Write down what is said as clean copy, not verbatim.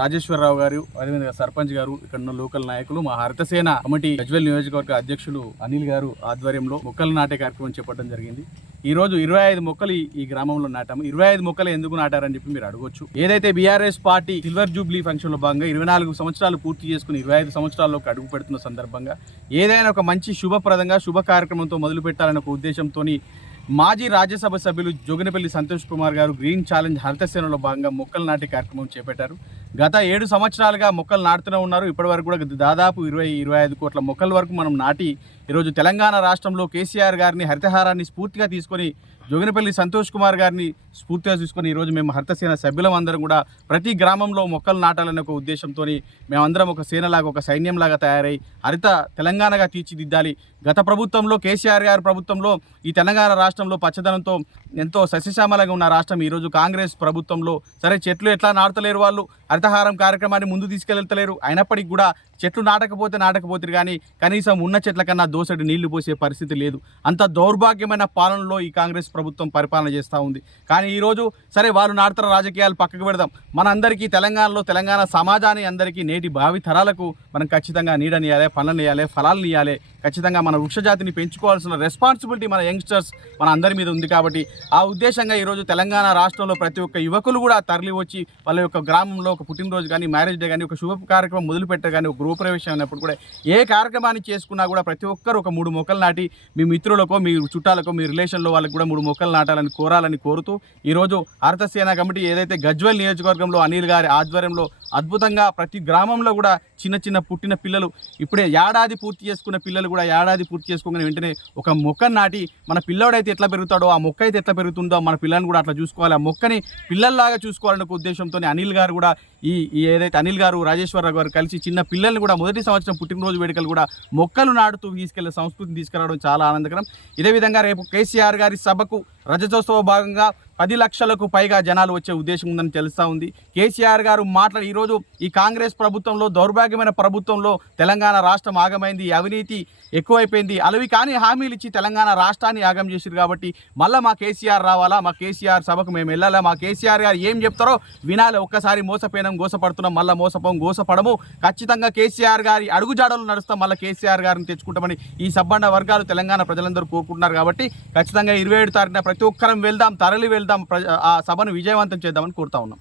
రాజేశ్వరరావు గారు, అదేవిధంగా సర్పంచ్ గారు, ఇక్కడ ఉన్న లోకల్ నాయకులు, మా హరితసేన కమిటీ గజ్వేల్ నియోజకవర్గ అధ్యక్షులు అనిల్ గారు ఆధ్వర్యంలో మొక్కలు నాటే కార్యక్రమం చేపట్టడం జరిగింది. ఈ రోజు 25 మొక్కలు ఈ గ్రామంలో నాటాము. 25 మొక్కలు ఎందుకు నాటారని చెప్పి మీరు అడగొచ్చు. ఏదైతే BRS party silver Jubilee function లో భాగంగా 24 సంవత్సరాలు పూర్తి చేసుకుని 25 సంవత్సరాల్లోకి అడుగు పెడుతున్న సందర్భంగా ఏదైనా ఒక మంచి శుభప్రదంగా శుభ కార్యక్రమంతో మొదలు పెట్టాలనే ఒక ఉద్దేశంతో మాజీ రాజ్యసభ సభ్యులు జోగినపల్లి సంతోష్ కుమార్ గారు గ్రీన్ ఛాలెంజ్ హరితసేనలో భాగంగా మొక్కలు నాటే కార్యక్రమం చేపట్టారు. గత 7 సంవత్సరాలుగా మొక్కలు నాటుతూనే ఉన్నారు. ఇప్పటివరకు కూడా దాదాపు 20-25 కోట్ల మొక్కల వరకు మనం నాటి ఈరోజు తెలంగాణ రాష్ట్రంలో కేసీఆర్ గారిని హరితహారాన్ని స్ఫూర్తిగా తీసుకొని జోగినపల్లి సంతోష్ కుమార్ గారిని స్ఫూర్తిగా తీసుకొని ఈరోజు మేము హరితసేన సభ్యులం అందరం కూడా ప్రతి గ్రామంలో మొక్కలు నాటాలనే ఒక ఉద్దేశంతో మేమందరం ఒక సేనలాగా ఒక సైన్యంలాగా తయారై హరిత తెలంగాణగా తీర్చిదిద్దాలి. గత ప్రభుత్వంలో కేసీఆర్ గారి ప్రభుత్వంలో ఈ తెలంగాణ రాష్ట్రంలో పచ్చదనంతో ఎంతో సస్యశ్యామలంగా ఉన్న రాష్ట్రం ఈరోజు కాంగ్రెస్ ప్రభుత్వంలో సరే చెట్లు ఎట్లా నాటలేరు, వాళ్ళు హరితహారం కార్యక్రమాన్ని ముందు తీసుకెళ్తలేరు. అయినప్పటికీ కూడా చెట్లు నాటకపోతే కానీ కనీసం ఉన్న చెట్ల కన్నా దోసడి నీళ్లు పోసే పరిస్థితి లేదు. అంత దౌర్భాగ్యమైన పాలనలో ఈ కాంగ్రెస్ ప్రభుత్వం పరిపాలన చేస్తూ ఉంది. కానీ ఈరోజు సరే వాళ్ళు నాటుతున్న రాజకీయాలు పక్కకు పెడదాం. మనందరికీ తెలంగాణలో తెలంగాణ సమాజాన్ని అందరికీ నేటి భావి తరాలకు మనం ఖచ్చితంగా నీడనియాలి, పనులను ఇవ్వాలి, ఫలాలను ఇవ్వాలి. ఖచ్చితంగా మన వృక్షజాతిని పెంచుకోవాల్సిన రెస్పాన్సిబిలిటీ మన యంగ్స్టర్స్ మన అందరి మీద ఉంది. కాబట్టి ఆ ఉద్దేశంగా ఈరోజు తెలంగాణ రాష్ట్రంలో ప్రతి ఒక్క యువకులు కూడా తరలి వచ్చి వాళ్ళ యొక్క గ్రామంలో ఒక పుట్టినరోజు కానీ, మ్యారేజ్ డే కానీ, ఒక శుభ కార్యక్రమం మొదలు పెట్టారు కానీ, ఒక గృహప్రవేశం అయినప్పుడు కూడా ఏ కార్యక్రమాన్ని చేసుకున్నా కూడా ప్రతి ఒక్కరు ఒక 3 మొక్కలు నాటి మీ మిత్రులకో, మీ చుట్టాలకో, మీ రిలేషన్లో వాళ్ళకి కూడా 3 మొక్కలు నాటాలని కోరాలని కోరుతూ ఈరోజు హరితసేన కమిటీ ఏదైతే గజ్వేల్ నియోజకవర్గంలో అనిల్ గారి ఆధ్వర్యంలో అద్భుతంగా ప్రతి గ్రామంలో కూడా చిన్న పుట్టిన పిల్లలు ఇప్పుడే ఏడాది పూర్తి చేసుకున్న పిల్లలు కూడా ఏడాది పూర్తి చేసుకోగానే వెంటనే ఒక మొక్కను నాటి మన పిల్లోడైతే ఎట్లా పెరుగుతాడో ఆ మొక్క అయితే ఎట్లా పెరుగుతుందో మన పిల్లల్ని కూడా అట్లా చూసుకోవాలి, ఆ మొక్కని పిల్లల్లాగా చూసుకోవాలనే ఉద్దేశంతో అనిల్ గారు కూడా ఈ ఏదైతే అనిల్ గారు రాజేశ్వరరావు గారు కలిసి చిన్న పిల్లల్ని కూడా మొదటి సంవత్సరం పుట్టినరోజు వేడుకలు కూడా మొక్కలు నాటుతూ తీసుకెళ్లే సంస్కృతిని తీసుకురావడం చాలా ఆనందకరం. ఇదే విధంగా రేపు కేసీఆర్ గారి సభకు రజతోత్సవ భాగంగా 10 లక్షలకు పైగా జనాలు వచ్చే ఉద్దేశం ఉందని తెలుస్తూ ఉంది. కేసీఆర్ గారు మాట్లాడి ఈరోజు ఈ కాంగ్రెస్ ప్రభుత్వంలో దౌర్భాగ్యమైన ప్రభుత్వంలో తెలంగాణ రాష్ట్రం ఆగమైంది, అవినీతి ఎక్కువైపోయింది, అలవి కానీ హామీలు ఇచ్చి తెలంగాణ రాష్ట్రాన్ని ఆగం చేశారు. కాబట్టి మళ్ళీ మా కేసీఆర్ రావాలా, మా కేసీఆర్ సభకు మేము వెళ్ళాలా, మా కేసీఆర్ గారు ఏం చెప్తారో వినాలి. ఒక్కసారి మోసపోయినాం, గోసపడుతున్నాం, మళ్ళీ మోసపోం, గోసపడము. ఖచ్చితంగా కేసీఆర్ గారి అడుగుజాడలు నడుస్తాం, మళ్ళీ కేసీఆర్ గారిని తెచ్చుకుంటామని ఈ సబ్బండ వర్గాలు తెలంగాణ ప్రజలందరూ కోరుకుంటున్నారు. కాబట్టి ఖచ్చితంగా 27 తారీఖున ప్రతి ఒక్కరం వెళ్దాం, తరలి వెళ్దాం, ఆ సభను విజయవంతం చేద్దామని కోరుతా ఉన్నాం.